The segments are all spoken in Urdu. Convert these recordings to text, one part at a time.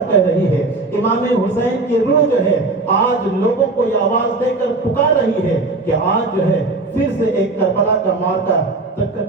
کہہ رہی ہے، امام حسین کی روح جو ہے آج لوگوں کو یہ آواز دے کر پکار رہی ہے کہ آج جو ہے پھر سے ایک کربلا کا مارکا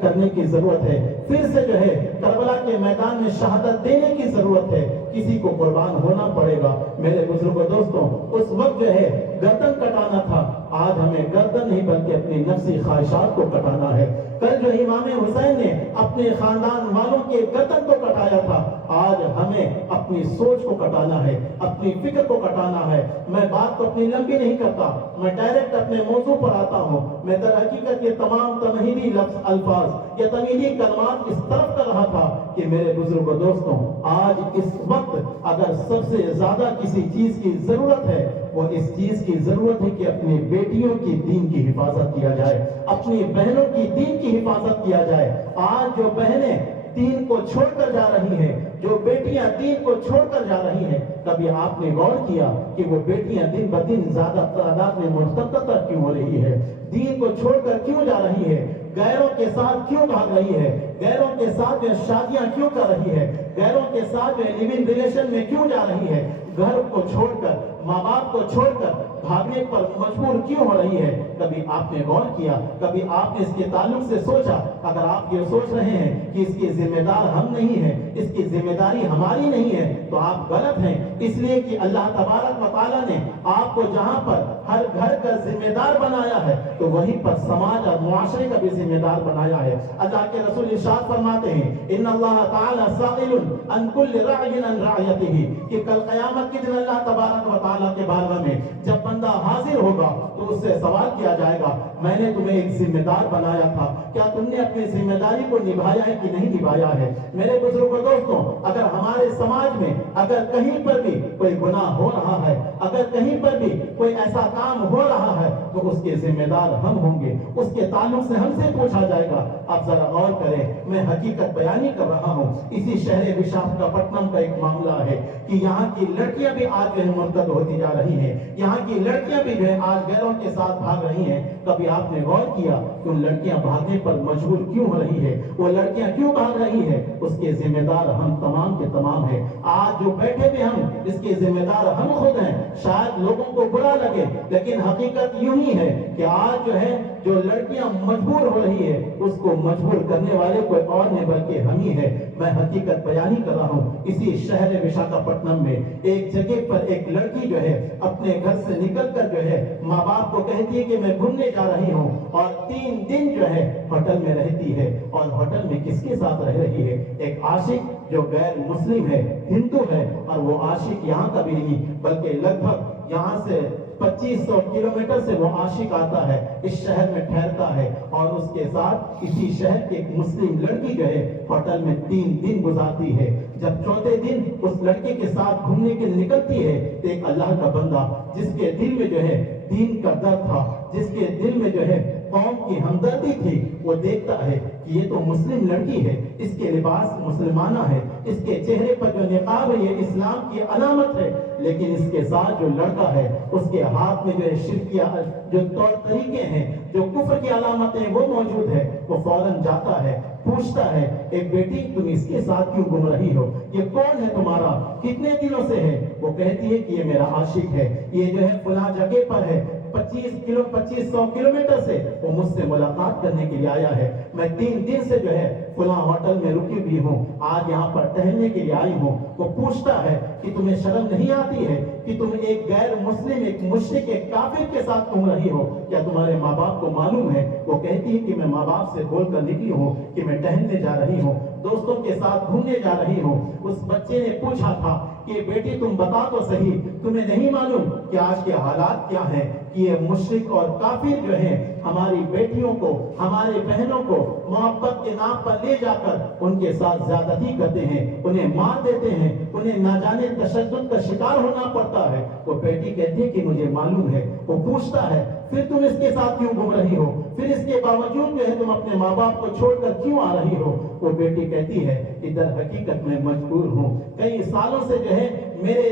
کرنے کی ضرورت ہے، پھر سے جو ہے کربلا کے میدان میں شہادت دینے کی ضرورت ہے، کسی کو قربان ہونا پڑے گا۔ میرے بزرگوں دوستوں، اس وقت جو ہے گردن کٹانا تھا، آج ہمیں گردن نہیں بلکہ اپنی نفسی خواہشات کو کٹانا ہے۔ کل جو امام حسین نے اپنے خاندان والوں کے گردن کو کٹایا تھا، آج ہمیں اپنی سوچ کو کٹانا ہے، اپنی فکر کو کٹانا ہے۔ میں بات کو اپنی لمبی نہیں کرتا، میں ڈائریکٹ اپنے موضوع پر آتا ہوں۔ میں در حقیقت یہ تمام تمہیدی الفاظ یا تمہیدی کلمات اس طرف کر رہا تھا کہ میرے بزرگوں دوستوں، آج اس وقت اگر سب سے زیادہ کسی چیز کی ضرورت ہے، وہ اس چیز کی ضرورت ہے کہ اپنی بیٹیوں کی دین کی حفاظت کیا جائے، اپنی بہنوں کی دین کی حفاظت کیا جائے۔ آج جو بہنیں دین کو چھوڑ کر جا رہی ہیں، جو بیٹیاں دین کو چھوڑ کر جا رہی ہیں، کبھی آپ نے غور کیا کہ وہ بیٹیاں دن بدن زیادہ تعداد میں مرتبط کیوں ہو رہی ہے؟ دین کو چھوڑ کر کیوں جا رہی ہے؟ غیروں کے ساتھ کیوں بھاگ رہی ہے؟ غیروں کے ساتھ شادیاں کیوں کر رہی ہے؟ غیروں کے ساتھ لیونگ ریلیشن میں کیوں جا رہی ہے؟ گھر کو چھوڑ کر، ماں باپ کو چھوڑ کر بھاگنے پر مجبور کیوں ہو رہی ہے؟ کبھی آپ نے غور کیا؟ کبھی آپ نے اس کے تعلق سے سوچا؟ اگر آپ یہ سوچ رہے ہیں کہ اس کی ذمہ دار ہم نہیں ہیں، اس کی ذمہ داری ہماری نہیں ہے، تو آپ غلط ہیں۔ اس لیے کہ اللہ تبارک و تعالیٰ نے آپ کو جہاں پر ہر گھر کا ذمہ دار بنایا ہے، تو وہیں پر سماج اور معاشرے کا بھی ذمہ دار بنایا ہے۔ اللہ کے رسول ارشاد فرماتے ہیں، ان اللہ تعالیٰ سائل عن کل راع عن رعیتہ، کہ کل قیامت کے دن اللہ تبارک و تعالیٰ کے بارگاہ میں جب بندہ حاضر ہوگا تو اس سے سوال کیا جائے گا، میں نے تمہیں ایک ذمہ دار بنایا تھا، کیا تم نے اپنی ذمہ داری کو نبھایا ہے کہ نہیں نبھایا ہے؟ میرے بزرگوں دوستوں، اگر ہمارے سماج میں اگر کہیں پر بھی کوئی گناہ ہو رہا ہے، اگر کہیں پر بھی کوئی ایسا کام ہو رہا ہے، تو اس کے ذمہ دار ہم ہوں گے، اس کے تعلق سے ہم سے پوچھا جائے گا۔ آپ ذرا غور کریں، میں حقیقت بیانی کر رہا ہوں۔ اسی شہر وشاکھاپٹنم کا ایک معاملہ ہے کہ یہاں کی لڑکیاں بھی آج مرتد ہوتی جا رہی ہیں، یہاں کی لڑکیاں بھی آج غیروں کے ساتھ بھاگ رہی ہیں۔ کبھی آپ نے غور کیا کہ ان لڑکیاں بھاگنے پر مجبور کیوں ہو رہی ہے؟ وہ لڑکیاں کیوں بھاگ رہی ہے؟ اس کے ذمہ دار ہم تمام کے تمام ہیں۔ آج جو بیٹھے ہوئے ہم، اس کے ذمہ دار ہم خود ہیں۔ شاید لوگوں کو برا لگے، لیکن حقیقت یوں ہی ہے کہ آج جو ہے جو لڑکیاں مجبور ہو رہی ہے، اس کو مجبور کرنے والے کوئی اور نہیں بلکہ ہم ہی ہے۔ میں حقیقت بیانی کر رہا ہوں۔ اسی شہر وشاکھاپٹنم میں ایک جگہ پر ایک لڑکی جو ہے اپنے گھر سے نکل کر جو ہے ماں باپ کو کہتی ہے کہ میں گھومنے جا رہی ہوں، اور 3 دن جو ہے ہوٹل میں رہتی ہے۔ اور ہوٹل میں کس کے ساتھ رہ رہی ہے؟ ایک عاشق جو غیر مسلم ہے، ہندو ہے، اور وہ عاشق یہاں کا بھی نہیں بلکہ لگ بھگ یہاں سے 2500 کلومیٹر سے وہ عاشق آتا ہے، اس شہر میں ٹھہرتا ہے، اور اس کے ساتھ اسی شہر کی ایک مسلم لڑکی جو ہے ہوٹل میں 3 دن گزارتی ہے۔ جب چوتھے دن اس لڑکے کے ساتھ گھومنے کے لیے نکلتی ہے تو ایک اللہ کا بندہ جس کے دل میں جو ہے دین کا درد تھا، جس کے دل میں جو ہے قوم کی ہمدردی تھی، وہ دیکھتا ہے کہ یہ تو مسلم لڑکی ہے، اس کے لباس مسلمانہ ہے، اس کے چہرے پر جو نقاب ہے یہ اسلام کی علامت ہے، لیکن اس کے ساتھ جو لڑکا ہے اس کے ہاتھ میں جو ہے شرکیہ جو طور طریقے ہیں، جو کفر کی علامتیں وہ موجود ہے۔ وہ فوراً جاتا ہے، پوچھتا ہے، ایک بیٹی تم اس کے ساتھ کیوں گھوم رہی ہو؟ یہ کون ہے تمہارا؟ کتنے دنوں سے ہے؟ وہ کہتی ہے کہ یہ میرا عاشق ہے، یہ جو ہے فلاں جگہ پر ہے، 2500 کلومیٹر سے وہ مجھ سے ملاقات کرنے کے لیے آیا ہے، میں 3 دن سے جو ہے فلاں ہوٹل میں رکی ہوئی ہوں، آج یہاں پر ٹہلنے کے لیے آئی ہوں۔ وہ پوچھتا ہے کہ تمہیں شرم نہیں آتی ہے کہ تم ایک غیر مسلم، ایک مشرک، ایک کافر کے ساتھ گھوم رہی ہو؟ کیا تمہارے ماں باپ کو معلوم ہے؟ وہ کہتی ہے کہ میں ماں باپ سے بول کر نکلی ہوں کہ میں ٹہلنے جا رہی ہوں، دوستوں کے ساتھ گھومنے جا رہی ہوں۔ اس بچے نے پوچھا تھا کہ بیٹی تم بتا تو صحیح، تمہیں نہیں معلوم کہ آج کے حالات کیا ہیں، کہ یہ مشرک اور کافر جو ہیں ہماری بیٹیوں کو، ہمارے بہنوں کو محبت کے نام پر لے جا کر ان کے ساتھ زیادتی کرتے ہیں، انہیں مار دیتے ہیں، انہیں نہ جانے تشدد کا شکار ہونا پڑتا ہے۔ وہ بیٹی کہتی ہے کہ مجھے معلوم ہے۔ وہ پوچھتا ہے پھر تم اس کے ساتھ کیوں گھوم رہی ہو؟ پھر اس کے باوجود جو ہے تم اپنے ماں باپ کو چھوڑ کر کیوں آ رہی ہو؟ وہ بیٹی کہتی ہے کہ در حقیقت میں مجبور ہوں، کئی سالوں سے جو ہے میرے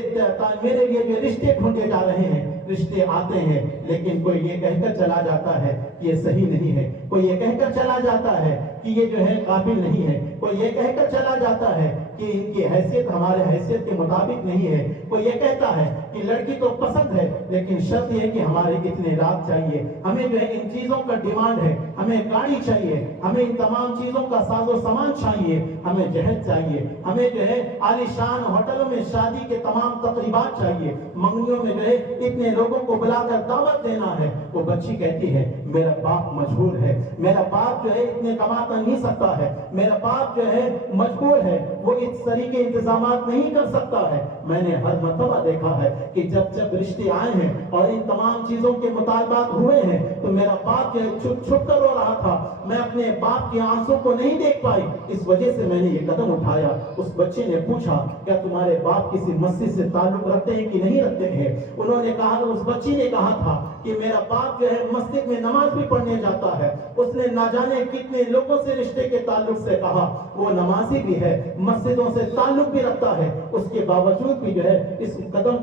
لیے جو رشتے ڈھونڈے جا رہے ہیں، رشتے آتے ہیں، لیکن کوئی یہ کہہ کر چلا جاتا ہے کہ یہ صحیح نہیں ہے، کوئی یہ کہہ کر چلا جاتا ہے کہ یہ جو ہے قابل نہیں ہے، کوئی یہ کہہ کر چلا جاتا ہے کہ ان کی حیثیت ہمارے حیثیت کے مطابق نہیں ہے. کوئی یہ کہتا ہے کہ لڑکی تو پسند ہے لیکن شرط یہ کہ ہمارے اتنے لاکھ چاہیے, ہمیں جو ہے ان چیزوں کا ڈیمانڈ ہے, ہمیں گاڑی چاہیے, ہمیں ان تمام چیزوں کا ساز و سامان چاہیے, ہمیں جہیز چاہیے, ہمیں جو ہے عالیشان ہوٹلوں میں شادی کے تمام تقریبات چاہیے, منگنیوں میں جو ہے اتنے لوگوں کو بلا کر دعوت دینا ہے. وہ بچی کہتی ہے میرا باپ مجبور ہے, میرا باپ جو ہے اتنے کماتا نہیں سکتا ہے, میرا باپ جو ہے مجبور ہے, وہ اس طریقے انتظامات نہیں کر سکتا ہے. میں نے ہر مرتبہ دیکھا ہے کہ جب رشتے آئے ہیں اور ان تمام چیزوں کے مطالبات ہوئے ہیں تو میرا باپ جو ہے چھپ چھپ کر رو رہا تھا, میں اپنے باپ کے آنسوں کو نہیں دیکھ پائی, اس وجہ سے میں نے یہ قدم اٹھایا. اس بچے نے پوچھا کیا تمہارے باپ کسی مسجد سے تعلق رکھتے ہیں کہ نہیں رکھتے ہیں؟ انہوں نے کہا, اس بچی نے کہا تھا کہ میرا باپ جو ہے مسجد میں نماز بھی پڑھنے جاتا ہے. اس نے نہ جانے کتنے لوگوں سے رشتے کے تعلق سے کہا, وہ نمازی بھی ہے, مسجدوں سے تعلق بھی رکھتا ہے, اس کے باوجود بھی جو ہے اس قدم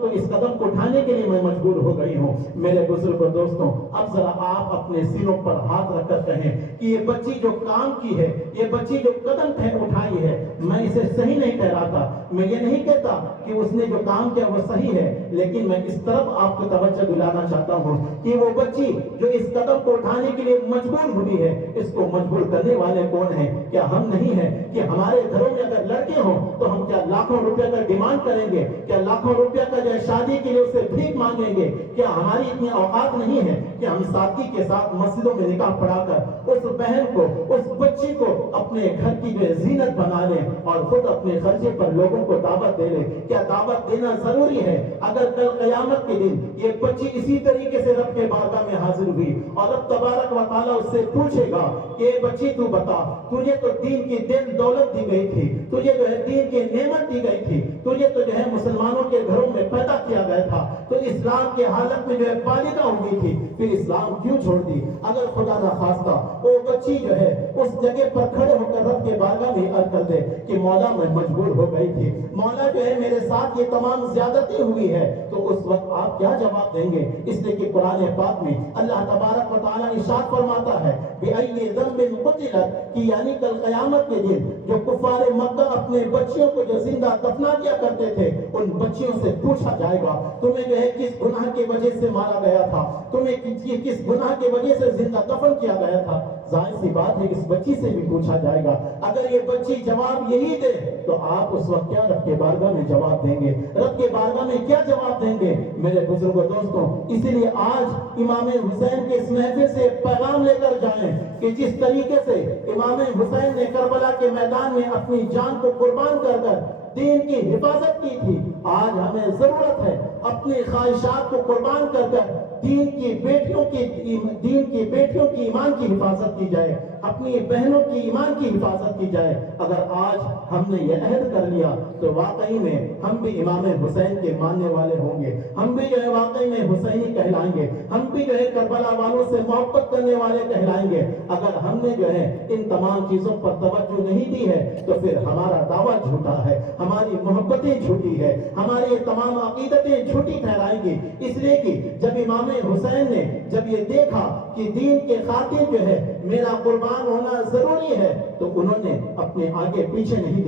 کو اٹھانے کے لیے میں مجبور ہو گئی ہوں. میرے بزرگ اور دوستوں, اب ذرا آپ اپنے سینوں پر ہاتھ رکھ کر کہیں کہ یہ بچی جو کام کی ہے, یہ بچی جو قدم اٹھائی ہے, میں اسے صحیح نہیں ٹھہراتا. میں یہ نہیں کہتا کہ اس نے جو کام کیا وہ صحیح ہے, لیکن میں اس طرف آپ کو توجہ دلانا چاہتا ہوں کہ وہ بچی جو اس قدم کو اٹھانے کے لیے مجبور ہوئی ہے, اس کو مجبور کرنے والے کون ہیں؟ کیا ہم نہیں ہیں؟ کہ ہمارے گھروں میں اگر لڑکے ہوں تو ہم کیا لاکھوں روپے کا ڈیمانڈ کریں گے؟ کیا لاکھوں روپے کا جو ہے شادی کے لیے اسے بھیک مانگیں گے؟ کیا ہماری اتنی اوقات نہیں ہے کہ ہم سادگی کے ساتھ مسجدوں میں نکاح پڑھا کر اس بہن کو, اس بچی کو اپنے گھر کی جو ہے زینت بنا لیں اور خود اپنے خرچے پر لوگوں کو دعوت دے لیں؟ کیا دعوت دینا ضروری ہے؟ اگر کل قیامت کے دن یہ بچی اسی طریقے سے رب کے بارگاہ میں حاضر ہوئی اور رب تبارک و تعالیٰ اس سے پوچھے گا کہ بچی تو بتا, تجھے تو دین کی دین دولت دی گئی تھی, تجھے جو ہے دین کی نعمت دی گئی تھی, تجھے تو جو ہے مسلمانوں کے گھروں میں پیدا کیا گیا تھا, تو اسلام کے حالت میں جو ہے بالغہ ہوئی تھی, پھر اسلام کیوں چھوڑ دی؟ اگر خدا نہ خواستہ وہ بچی جو ہے اس جگہ پر کھڑے ہو کر رب کے بارگاہ میں عرض کر دے کہ مولا میں مجبور ہو گئی تھی, مولا جو ہے میرے ساتھ یہ تمام زیادتی ہوئی ہے, تو اس وقت آپ کیا جواب دیں گے؟ اس لیے کہ قرآن پاک میں اللہ تبارک و تعالیٰ ارشاد فرماتا ہے بِأَيِّ ذَنبٍ قُتِلَتْ, کہ یعنی کل قیامت کے دن جو کفار مکہ اپنے بچیوں کو جو زندہ دفنا کیا کرتے تھے, ان بچیوں سے پوچھا جائے گا تمہیں جو ہے کس گناہ کی وجہ سے مارا گیا تھا, تمہیں کس گناہ کی وجہ سے زندہ دفن کیا گیا تھا؟ ظاہر سی بات ہے اس بچی سے بھی پوچھا جائے گا. اگر یہ بچی جواب یہی دے تو آپ اس وقت کیا رب کے بارگاہ میں جواب دیں گے؟ رب کے بارگاہ میں کیا جواب دیں گے؟ میرے بزرگوں دوستوں, اسی لیے آج امام حسین کے اس محفل سے پیغام لے کر جائیں کہ جس طریقے سے امام حسین نے کربلا کے میدان میں اپنی جان کو قربان کر کر دین کی حفاظت کی تھی, آج ہمیں ضرورت ہے اپنی خواہشات کو قربان کر کر دین کی بیٹیوں کی ایمان کی حفاظت کی جائے, اپنی بہنوں کی ایمان کی حفاظت کی جائے. اگر آج ہم نے یہ عہد کر لیا تو واقعی میں ہم بھی امام حسین کے ماننے والے ہوں گے, ہم بھی جو ہے واقعی میں حسینی کہلائیں گے, ہم بھی جو ہے کربلا والوں سے محبت کرنے والے کہلائیں گے. اگر ہم نے جو ہے ان تمام چیزوں پر توجہ نہیں دی ہے تو پھر ہمارا دعویٰ جھوٹا ہے, ہماری محبتیں جھوٹی ہے, ہماری یہ تمام عقیدتیں جھوٹی ٹھہرائیں گی. اس لیے کہ جب امام حسین نے جب یہ دیکھا کہ دین کے خاطر جو ہے میرا قربان ہونا ضروری ہے, تو انہوں نے اپنے آگے پیچھے نہیں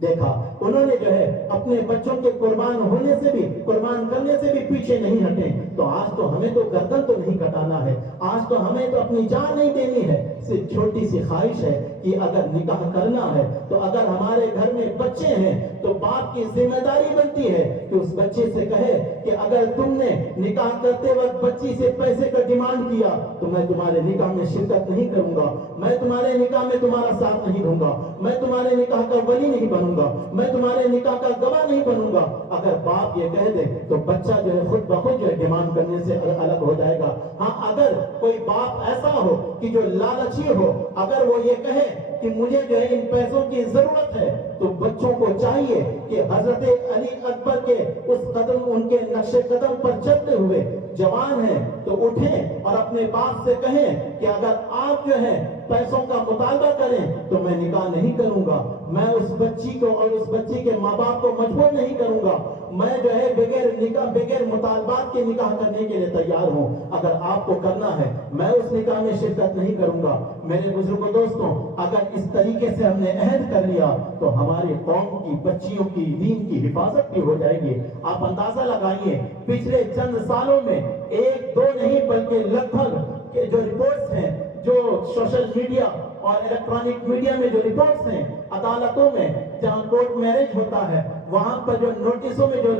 دیکھا, انہوں نے جو ہے اپنے بچوں کے قربان ہونے سے بھی, قربان کرنے سے بھی پیچھے نہیں ہٹے. تو آج تو ہمیں تو گردن تو نہیں کٹانا ہے, آج تو ہمیں تو اپنی جان نہیں دینی ہے. صرف چھوٹی سی خواہش ہے کہ اگر نکاح کرنا ہے تو اگر ہمارے گھر میں بچے ہیں تو باپ کی ذمہ داری بنتی ہے کہ اس بچے سے کہے کہ اگر تم نے نکاح کرتے وقت بچی سے پیسے کا ڈیمانڈ کیا تو میں تمہارے نکاح میں شرکت نہیں کروں گا, میں تمہارے نکاح میں تمہارا ساتھ نہیں دوں گا, میں تمہارے نکاح کا ولی نہیں بنوں گا, میں تمہارے نکاح کا گواہ نہیں بنوں گا. اگر باپ یہ کہہ دے تو بچہ جو ہے خود بخود جو ہے ڈیمانڈ کرنے سے الگ ہو جائے گا. ہاں, اگر کوئی باپ ایسا ہو کہ جو لالچی ہو, اگر وہ یہ کہے کہ مجھے جو ہے ان پیسوں کی ضرورت ہے, تو بچوں کو چاہیے کہ حضرت علی اکبر کے اس قدم, ان کے نقش قدم پر چلتے ہوئے جوان ہیں تو اٹھیں اور اپنے باپ سے کہیں کہ اگر آپ جو ہے پیسوں کا مطالبہ کریں تو میں نکاح نہیں کروں گا, میں اس بچی کو اور اس بچی کے ماں باپ کو مجبور نہیں کروں گا, میں جو ہے بغیر نکاح بغیر مطالبات کے نکاح کرنے کے لیے تیار ہوں، اگر آپ کو کرنا ہے میں اس نکاح میں شرکت نہیں کروں گا۔ میرے بزرگوں دوستوں، اگر اس طریقے سے ہم نے عہد کر لیا تو ہماری قوم کی بچیوں کی دین کی حفاظت بھی ہو جائے گی۔ آپ اندازہ لگائیے پچھلے چند سالوں میں ایک دو نہیں بلکہ لگ بھگ جو رپورٹس ہیں، جو سوشل میڈیا اور الیکٹرانک میڈیا میں جو رپورٹس ہیں، عدالتوں میں جہاں کورٹ میرج ہوتا ہے وہاں پر جو نوٹسوں میں جو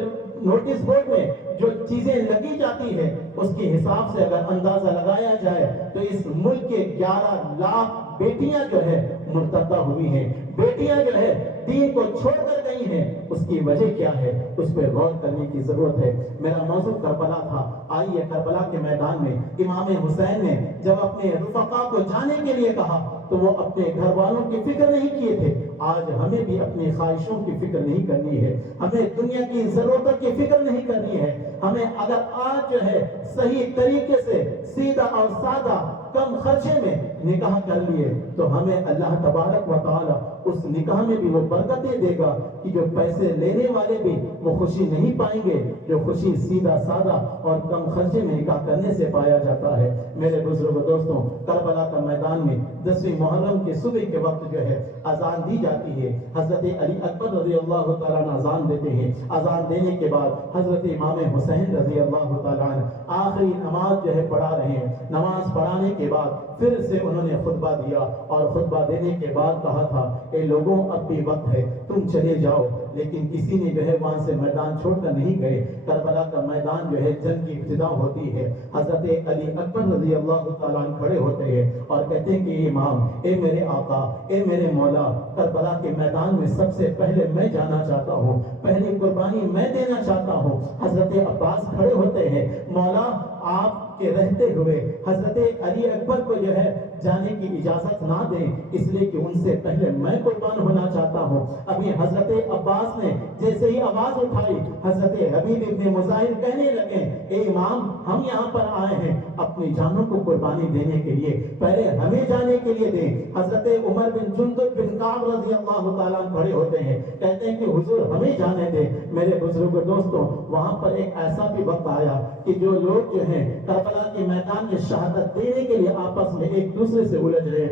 نوٹس بورڈ میں جو چیزیں لگی جاتی ہے اس کے حساب سے اگر اندازہ لگایا جائے تو اس ملک کے 11 لاکھ بیٹیاں جو ہے مرتدہ ہوئی ہیں، بیٹیاں جو ہے دین کو چھوڑ کر گئی ہیں۔ اس کی وجہ کیا ہے؟ اس پہ غور کرنے کی ضرورت ہے۔ میرا موضوع کربلا تھا۔ آئیے کربلا کے میدان میں امام حسین نے جب اپنے رفقا کو جانے کے لیے کہا تو وہ اپنے گھر والوں کی فکر نہیں کیے تھے۔ آج ہمیں بھی اپنی خواہشوں کی فکر نہیں کرنی ہے، ہمیں دنیا کی ضرورتوں کی فکر نہیں کرنی ہے۔ ہمیں اگر آج جو ہے صحیح طریقے سے سیدھا اور سادہ کم خرچے میں نکاح کر لیے تو ہمیں اللہ تبارک و تعالی اس نکاح میں بھی وہ برکتیں دے گا کہ جو پیسے لینے والے بھی وہ خوشی نہیں پائیں گے، جو خوشی سیدھا سادہ اور کم خرچے میں نکاح کرنے سے پایا جاتا ہے۔ میرے بزرگ دوستوں، کربلا کا میدان میں 10ویں محرم کے صبح کے وقت جو ہے اذان دی جاتی ہے۔ حضرت علی اکبر رضی اللہ تعالیٰ عنہ اذان دیتے ہیں۔ اذان دینے کے بعد حضرت امام حسین رضی اللہ تعالیٰ عنہ آخری نماز جو ہے پڑھا رہے ہیں۔ نماز پڑھانے کے بعد پھر سے انہوں نے خطبہ دیا اور خطبہ دینے کے بعد کہا تھا، اے لوگوں اب بھی وقت ہے، تم چلے جاؤ۔ لیکن کسی نے جو ہے وہاں سے میدان چھوڑ کر نہیں گئے۔ کربلا کا میدان جو ہے جنگ کی ابتدا ہوتی ہے۔ حضرت علی اکبر رضی اللہ تعالیٰ عنہ کھڑے ہوتے ہیں اور کہتے ہیں کہ امام، اے میرے آقا، اے میرے مولا، کربلا کے میدان میں سب سے پہلے میں جانا چاہتا ہوں، پہلی قربانی میں دینا چاہتا ہوں۔ حضرت عباس کھڑے ہوتے ہیں، مولا آپ کے رہتے ہوئے حضرت علی اکبر کو جو ہے جانے کی اجازت نہ دیں، اس لیے کہ ان سے پہلے میں قربان ہونا چاہتا ہوں۔ ابھی حضرت عباس نے جیسے ہی آواز اٹھائی، حضرت حبیب ابن مظاہر کہنے لگے، اے امام، ہم یہاں پر آئے ہیں اپنی جانوں کو قربانی دینے کے لیے، پہلے ہمیں جانے کے لیے دیں۔ حضرت عمر بن جندب بن کعب رضی اللہ تعالیٰ کھڑے ہوتے ہیں، کہتے ہیں کہ حضور ہمیں جانے دیں۔ میرے بزرگ دوستوں، وہاں پر ایک ایسا بھی وقت آیا کہ جو لوگ جو ہیں کربلا کے میدان میں شہادت دینے کے لیے آپس میں ایک دوسرے سے الجھ رہے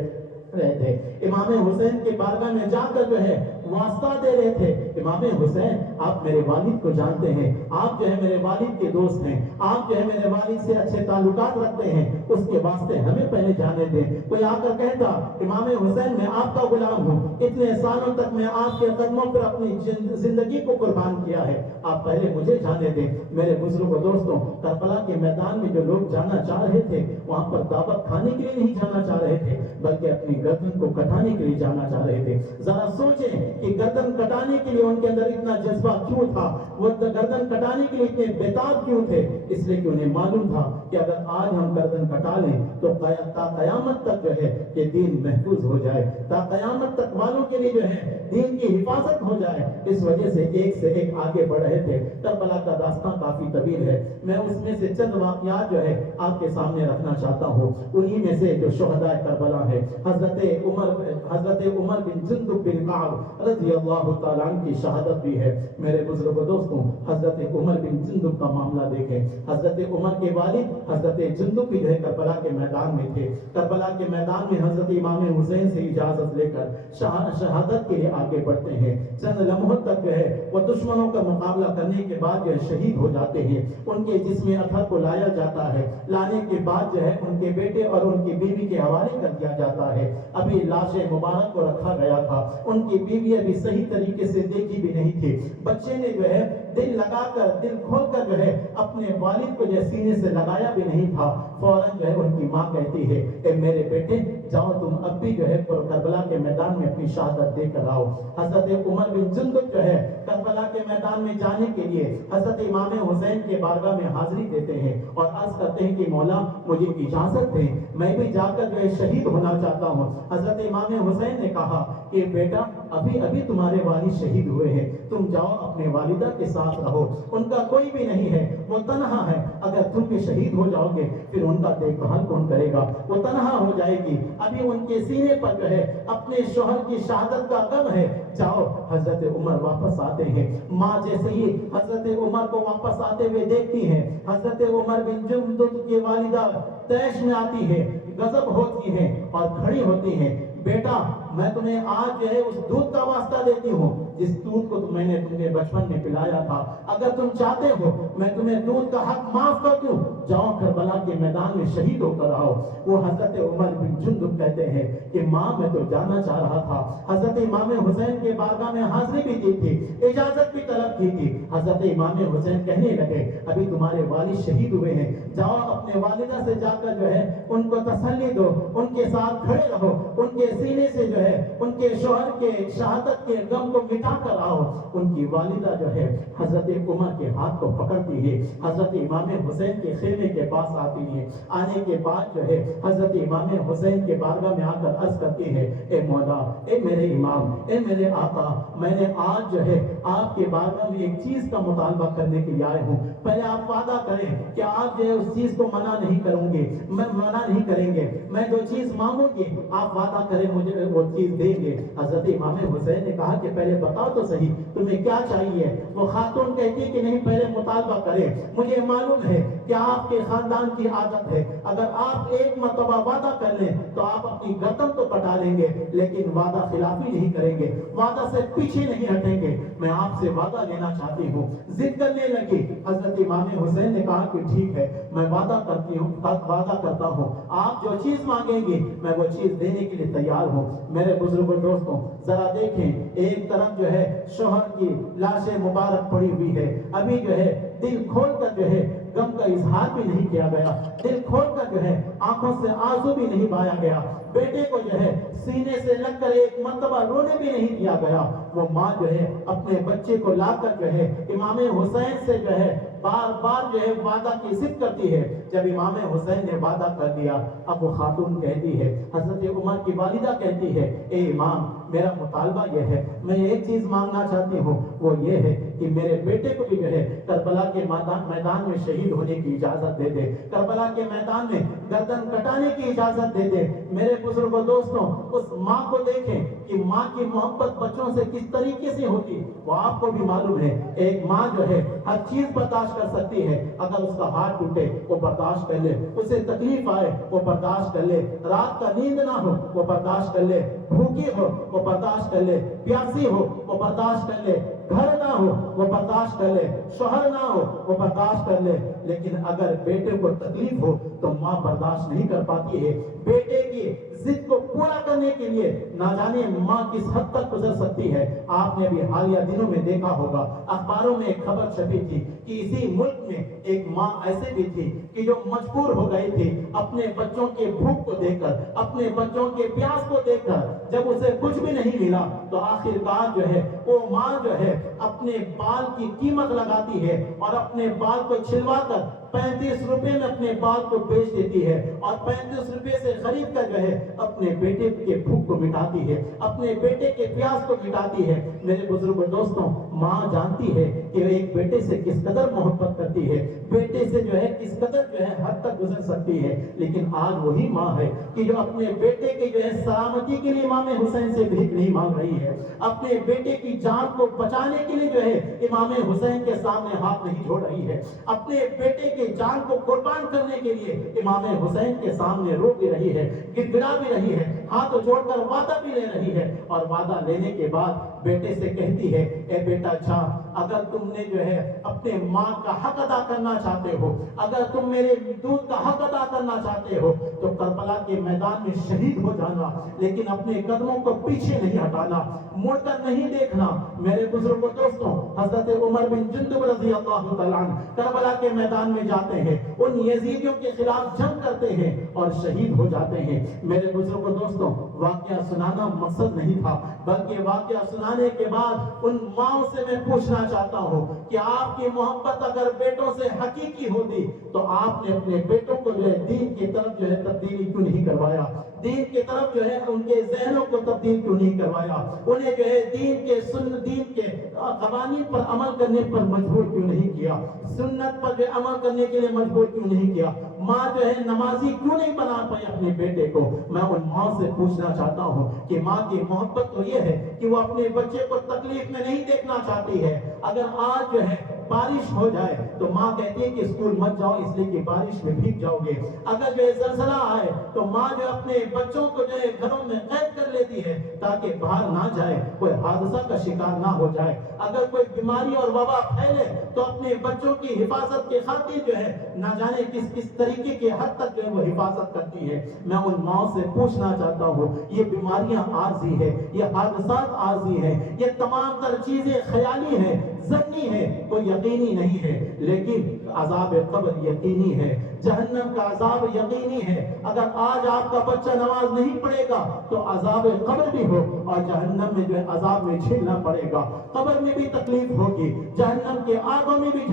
تھے۔ امام حسین کے بارگاہ میں جا کر جو ہے واسطہ دے رہے تھے، امام حسین آپ میرے والد کو جانتے ہیں، آپ جو ہے میرے والد کے دوست ہیں، آپ جو ہے میرے والد سے اچھے تعلقات رکھتے ہیں، اس کے واسطے ہمیں پہلے جانے دیں۔ کوئی آ کر کہتا، امام حسین میں آپ کا غلام ہوں، اتنے سالوں تک میں آپ کے قدموں پر اپنی زندگی کو قربان کیا ہے، آپ پہلے مجھے جانے دیں۔ میرے بزرگ دوستوں، کربلا کے میدان میں جو لوگ جانا چاہ رہے تھے وہاں پر دعوت کھانے کے لیے نہیں جانا چاہ رہے تھے، بلکہ اپنی گردن کو کٹانے کے لیے جانا چاہ رہے تھے۔ ذرا سوچیں کہ گردن کٹانے کے لیے ان کے اندر اتنا جذبہ کیوں تھا، وہ گردن کٹانے کے لیے اتنے بےتاب کیوں تھے؟ اس لیے کہ انہیں معلوم تھا کہ اگر آج ہم گردن کٹا لیں تو تا قیامت تک جو ہے یہ دین محفوظ ہو جائے، تا قیامت تک والوں کے لیے جو ہے دین کی حفاظت ہو جائے۔ اس وجہ سے ایک سے ایک آگے بڑھ رہے تھے۔ کربلا کا داستان کافی طویل ہے، میں اس میں سے چند واقعات جو ہے آپ کے سامنے رکھنا چاہتا ہوں۔ انہی میں سے جو شہداء کربلا ہے، حضرت عمر بن جندب بن کعب رضی اللہ تعالیٰ عنہ کی شہادت بھی ہے۔ میرے بزرگ دوستوں، حضرت عمر بن جندب کا معاملہ دیکھیں۔ حضرت عمر کے والد حضرت جندب بھی جو ہے کربلا کے میدان میں تھے۔ کربلا کے میدان میں حضرت امام حسین سے اجازت لے کر شہادت کے لیے آگے بڑھتے ہیں۔ چند لمحوں تک جو ہے وہ دشمنوں کا مقابلہ کرنے کے بعد جو ہے شہید ہو جاتے ہیں۔ ان کے جسم اطہر کو لایا جاتا ہے، لانے کے بعد جو ہے ان کے بیٹے اور ان کی بیوی کے حوالے کر دیا جاتا ہے۔ ابھی لاش مبارک کو رکھا گیا تھا، ان کی بیوی ابھی صحیح طریقے سے دیکھی بھی نہیں تھی۔ بچے نے جو ہے دل لگا کر، دل کھول کر جو ہے اپنے والد کو جو سینے سے لگایا بھی نہیں تھا۔ فوراً جو ہے ان کی ماں کہتی ہے، اے میرے بیٹے جاؤ تم اب بھی جو ہے کربلا کے میدان میں اپنی شہادت دے کر آؤ۔ حضرت عمر بن جندب جو ہے کربلا کے میدان میں جانے کے لیے حضرت امام حسین کے بارگاہ میں حاضری دیتے ہیں اور عرض کرتے ہیں کہ مولا مجھے اجازت دیں، میں بھی جا کر جو ہے شہید ہونا چاہتا ہوں۔ حضرت امام حسین نے کہا کہ بیٹا ابھی ابھی تمہارے والد شہید ہوئے ہیں، تم جاؤ اپنے والدہ کے ساتھ رہو، ان کا کوئی بھی نہیں ہے، وہ تنہا ہے، اگر تم بھی شہید ہو جاؤ گے پھر ان کا دیکھ بھال کون کرے گا، وہ تنہا ہو جائے گی۔ ابھی ان کے سینے پر جو ہے اپنے شوہر کی شہادت کا غم ہے، جاؤ۔ حضرت عمر واپس آتے ہیں، ماں جیسے ہی حضرت عمر کو واپس آتے ہوئے دیکھتی ہے، حضرت عمر بن جندب کی والدہ طیش میں آتی ہے، غضب ہوتی ہے اور کھڑی ہوتی ہے، بیٹا میں تمہیں آج جو ہے اس دودھ کا واسطہ دیتی ہوں جس دودھ کو میں نے تمہیں بچپن میں پلایا تھا، اگر تم چاہتے ہو میں تمہیں دودھ کا حق معاف کر دوں، جاؤ کربلا کے میدان میں شہید ہو کر آؤ۔ وہ حضرت عمر بن جندب کہتے ہیں کہ ماں میں تو جانا چاہ رہا تھا، حضرت امام حسین کے بارگاہ میں حاضری بھی دی تھی، اجازت بھی طلب کی تھی، حضرت امام حسین کہنے لگے ابھی تمہارے والد شہید ہوئے ہیں، جاؤ اپنے والدہ سے جا کر جو ہے ان کو تسلی دو، ان کے ساتھ کھڑے رہو، ان کے سینے سے جو ہے ان کے شوہر کے شہادت کے غم کو مٹا کر آؤ۔ ان کی والدہ جو ہے حضرت عمر کے ہاتھ کو پکڑتی ہے، حضرت امام حسین کے خیمے کے پاس آتی ہے، آنے کے بعد جو ہے حضرت امام حسین کے بارگاہ میں آ کر عرض کرتی ہے اے مولا، اے میرے امام، اے میرے آقا، میں نے آج جو ہے آپ کے بارگاہ میں ایک چیز کا مطالبہ کرنے کے لیے آئے ہوں، پہلے آپ وعدہ کریں کہ آپ جو ہے اس چیز کو منع نہیں کروں گے، میں منع نہیں کریں گے، میں جو چیز مانگوں گی آپ وعدہ کریں مجھے وہ چیز دیں گے۔ حضرت امام حسین نے کہا کہ پہلے بتاؤ تو صحیح تمہیں کیا چاہیے۔ وہ خاتون کہتی کہ نہیں پہلے مطالبہ کریں، مجھے معلوم ہے کہ آپ کے خاندان کی عادت ہے اگر آپ ایک مرتبہ وعدہ کر لیں تو آپ اپنی گردن تو کٹا لیں گے لیکن وعدہ خلافی نہیں کریں گے، وعدہ سے پیچھے نہیں ہٹیں گے، میں آپ سے وعدہ لینا چاہتی ہوں۔ ضد کرنے لگی، حضرت امام حسین نے کہا کہ ٹھیک ہے میں وعدہ کرتی ہوں، وعدہ کرتا ہوں آپ جو چیز مانگیں گے میں وہ چیز دینے کے لیے تیار ہوں۔ میرے بزرگوں دوستوں ذرا دیکھیں، ایک طرف جو ہے شوہر کی لاش مبارک پڑی ہوئی ہے، ابھی جو ہے دل کھول کر جو ہے غم کا اظہار بھی نہیں کیا گیا، دل کھول کر جو ہے آنکھوں سے آنسو بھی نہیں بہایا گیا، بیٹے کو جو ہے سینے سے لگ کر ایک مرتبہ رونے بھی نہیں دیا گیا۔ وہ ماں جو ہے اپنے بچے کو لا کر جو ہے امام حسین سے جو ہے بار بار جو ہے وعدہ کی ضد کرتی ہے۔ جب امام حسین نے وعدہ کر دیا اب وہ خاتون کہتی ہے، حضرت عمر کی والدہ کہتی ہے اے امام میرا مطالبہ یہ ہے، میں ایک چیز مانگنا چاہتی ہوں، وہ یہ ہے کہ میرے بیٹے کو بھی جو ہے کربلا کے میدان میں شہید ہونے کی اجازت دے دے، کربلا کے میدان میں گردن کٹانے کی اجازت دے دے۔ میرے بزرگوں دوستوں اس ماں کو دیکھیں کہ ماں کی محبت بچوں سے کس طریقے سے ہوتی، وہ آپ کو بھی معلوم ہے۔ ایک ماں جو ہے ہر چیز برداشت کر سکتی ہے، اگر اس کا ہاتھ ٹوٹے وہ برداشت کر لے، اسے تکلیف آئے وہ برداشت کر لے، رات کا نیند نہ ہو وہ برداشت کر لے، بھوکی ہو وہ برداشت کر لے، پیاسی ہو وہ برداشت کر لے، گھر نہ ہو وہ برداشت کر لے، شوہر نہ ہو وہ برداشت کر لے، لیکن اگر بیٹے کو تکلیف ہو تو ماں برداشت نہیں کر پاتی ہے۔ بیٹے کی ضد کو پورا کرنے کے لیے نہ جانے ماں کس حد تک گزر سکتی ہے۔ آپ نے بھی حالیہ دنوں میں دیکھا ہوگا اخباروں میں ایک خبر چھپی تھی کہ اسی ملک میں ایک ماں ایسے بھی تھی کہ جو مجبور ہو گئی تھی اپنے بچوں کے بھوک کو دیکھ کر، اپنے بچوں کے پیاس کو دیکھ کر، جب اسے کچھ بھی نہیں ملا تو آخرکار جو ہے وہ ماں جو ہے اپنے بال کی قیمت لگاتی ہے اور اپنے بال کو چھلوا کر 35 روپے میں اپنے بال کو بیچ دیتی ہے اور 35 روپے سے خرید کر جو ہے اپنے بیٹے کے بھوک کو مٹاتی ہے، اپنے بیٹے کے پیاس کو مٹاتی ہے۔ میرے بزرگوں دوستوں ماں جانتی ہے کہ ایک بیٹے سے کس قدر محبت کرتی ہے، بیٹے سے جو ہے کس قدر جو ہے حد تک گزر سکتی ہے، لیکن آج وہی ماں ہے کہ جو اپنے بیٹے کے جو ہے سلامتی کے لیے امام حسین سے بھیک نہیں مانگ رہی ہے، اپنے بیٹے کی جان کو بچانے کے لیے جو ہے امام حسین کے سامنے ہاتھ نہیں جوڑ رہی ہے، اپنے بیٹے کے جان کو قربان کرنے کے لیے امام حسین کے سامنے رو بھی رہی ہے، گڑ گڑا بھی رہی ہے، ہاتھ جوڑ کر وعدہ بھی لے رہی ہے، اور وعدہ لینے کے بعد بیٹے سے کہتی ہے اے بیٹا جان اگر تم نے جو ہے اپنے ماں کا حق ادا کرنا چاہتے ہو، اگر تم میرے دودھ کا حق ادا کرنا چاہتے ہو تو کربلا کے میدان میں شہید ہو جانا، لیکن اپنے قدموں کو پیچھے نہیں ہٹانا، مڑ کر نہیں دیکھنا۔ میرے بزرگوں دوستوں حضرت عمر بن جندب رضی اللہ تعالیٰ عنہ کربلا کے میدان میں جاتے ہیں، ان یزیدیوں کے خلاف جنگ کرتے ہیں اور شہید ہو جاتے ہیں۔ میرے بزرگوں دوستوں واقعہ سنانا مقصد نہیں تھا، بلکہ واقعہ سنانے کے بعد ان ماؤں سے میں پوچھنا چاہتا ہوں کہ آپ کی محبت اگر بیٹوں سے حقیقی ہوتی تو آپ نے اپنے بیٹوں کو جو ہے دین کی طرف جو ہے تبدیلی کیوں نہیں کروایا؟ دین کی طرف جو ہے ان کے ذہنوں کو تبدیل کیوں نہیں کروایا؟ انہیں جو ہے دین کے قوانین پر عمل کرنے پر مجبور کیوں نہیں کیا؟ سنت پر جو عمل کرنے کے لیے مجبور کیوں نہیں کیا؟ ماں جو ہے نمازی کیوں نہیں بنا پائی اپنے بیٹے کو؟ میں ان ماں سے پوچھنا چاہتا ہوں کہ ماں کی محبت تو یہ ہے کہ وہ اپنے بچے کو تکلیف میں نہیں دیکھنا چاہتی ہے۔ اگر آج جو ہے بارش ہو جائے تو ماں کہتی ہے کہ اسکول مت جاؤ اس لیے کہ بارش میں بھیگ جاؤ گے۔ اگر جو ہے زلزلہ آئے تو ماں جو اپنے بچوں کو جو ہے گھروں میں قید کر لیتی ہے تاکہ باہر نہ جائے، کوئی حادثہ کا شکار نہ ہو جائے۔ اگر کوئی بیماری اور وبا پھیلے تو اپنے بچوں کی حفاظت کے خاطر جو ہے نہ جانے کس طریقے کے حد تک جو ہے وہ حفاظت کرتی ہے۔ میں ان ماں سے پوچھنا چاہتا ہوں، یہ بیماریاں عارضی ہے، یہ حادثات عارضی ہیں، یہ تمام تر چیزیں خیالی ہیں، ضمنی ہے، کوئی یقینی نہیں ہے، لیکن عذاب قبر یقینی ہے، جہنم کا عذاب یقینی ہے۔ اگر آج آپ کا بچہ نماز نہیں پڑھے گا تو عذاب قبر بھی ہو اور جہنم میں جو ہے عذاب میں جھیلنا پڑے گا، قبر میں بھی تکلیف ہوگی، جہنم کے آگوں میں بھی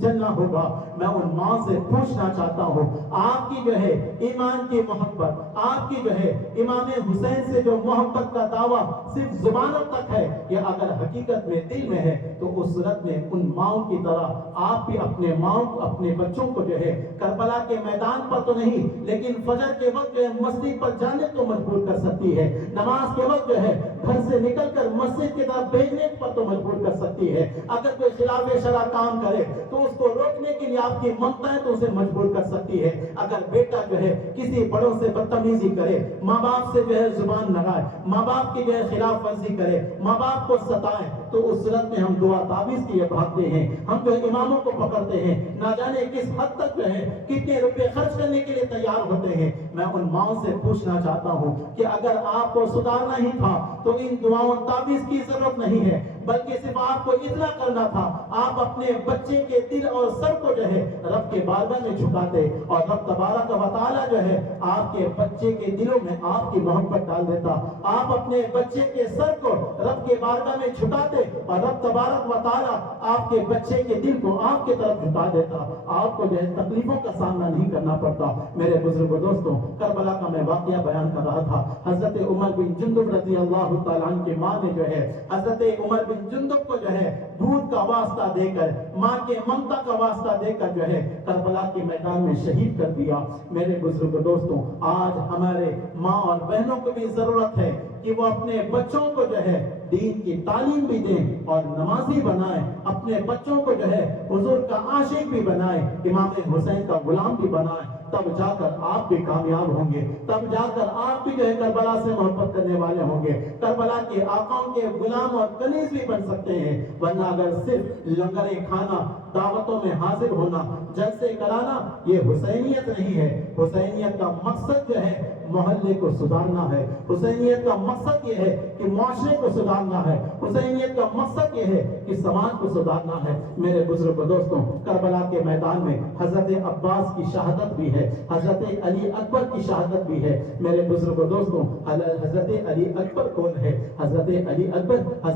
جلنا ہوگا۔ میں ان ماں سے پوچھنا چاہتا ہوں، آپ کی جو ہے ایمان کی محبت، آپ کی جو ہے امام حسین سے جو محبت کا دعویٰ صرف زبانوں تک ہے، یہ اگر حقیقت میں دل میں ہے تو اس صورت میں ان ماؤں کی طرح آپ بھی اپنے ماؤں اپنے بچوں کو جو ہے کربلا کے میدان پر تو نہیں لیکن فجر کے وقت جو ہے مسجد پر جانے تو مجبور کر سکتی ہے، نماز کے وقت جو ہے گھر سے نکل کر مسجد کی طرف بھیجنے پر تو مجبور کر سکتی ہے۔ اگر کوئی خلاف شرع کام کرے تو اس کو روکنے کے لیے آپ کی ممتا ہے تو اسے مجبور کر سکتی ہے۔ اگر بیٹا جو ہے کسی بڑوں سے بدتمیزی کرے، ماں باپ سے جو ہے زبان لگائے، ماں باپ کی جو ہے خلاف ورزی کرے، ماں باپ کو ستائے، تو اس صورت میں ہم دعا تعویذ کے لیے بھاگتے ہیں، ہم جو ہے اماموں کو پکڑتے ہیں، نہ جانے کس حد تک جو ہے کتنے روپے خرچ کرنے کے لیے تیار ہوتے ہیں۔ میں ان ماؤں سے پوچھنا چاہتا ہوں کہ اگر آپ کو سدھارنا ہی تھا تو ان دعاؤں تعویذ کی ضرورت نہیں ہے، بلکہ صرف آپ کو اتنا کرنا تھا، آپ اپنے بچے کے دل اور سر کو جو ہے رب کے بارگاہ میں جھکاتے اور رب تبارک و تعالیٰ جو ہے آپ کے بچے کے دلوں میں آپ کی محبت ڈال دیتا۔ آپ اپنے بچے کے سر کو رب کے بارگاہ میں جھکاتے اور رب تبارک و تعالیٰ آپ کے بچے کے دل کو آپ کی طرف جھکا دیتا، آپ کو جو ہے تکلیفوں کا سامنا نہیں کرنا پڑتا۔ میرے بزرگ دوستوں، کربلا کا میں واقعہ بیان کر رہا تھا۔ حضرت عمر بن جندب رضی اللہ تعالیٰ عنہ کی ماں نے جو ہے حضرت عمر بن جندب کو جو ہے دودھ کا واسطہ دے کر، ماں کے ممتا کا واسطہ دے کر جو ہے کربلا کے میدان میں شہید کر دیا۔ میرے بزرگ دوستوں، آج ہمارے ماں اور بہنوں کو بھی ضرورت ہے کہ وہ اپنے بچوں کو جو ہے دین کی تعلیم بھی دیں اور نمازی بنائیں، اپنے بچوں کو جو ہے حضور کا عاشق بھی بنائیں، امام حسین کا غلام بھی بنائیں، تب جا کر آپ بھی کامیاب ہوں گے، تب جا کر آپ بھی جو ہے کربلا سے محبت کرنے والے ہوں گے، کربلا کے آقاؤں کے غلام اور کنیز بھی بن سکتے ہیں۔ ورنہ اگر صرف لنگر کھانا، دعوتوں میں حاضر ہونا، جلسے کرانا یہ حسینیت نہیں ہے۔ حسینیت کا مقصد جو ہے محلے کو سدھارنا ہے، حسینیت کا مقصد یہ ہے کہ معاشرے کو سدھارنا ہے، حسینیت کا مقصد یہ ہے کہ سماج کو سدھارنا ہے۔ میرے بزرگ دوستوں، کربلا کے میدان میں حضرت عباس کی شہادت بھی ہے، حضرت علی اکبر کی شہادت بھی ہے۔ میرے بزرگ دوستوں، حضرت علی اکبر کون ہے؟ حضرت علی اکبر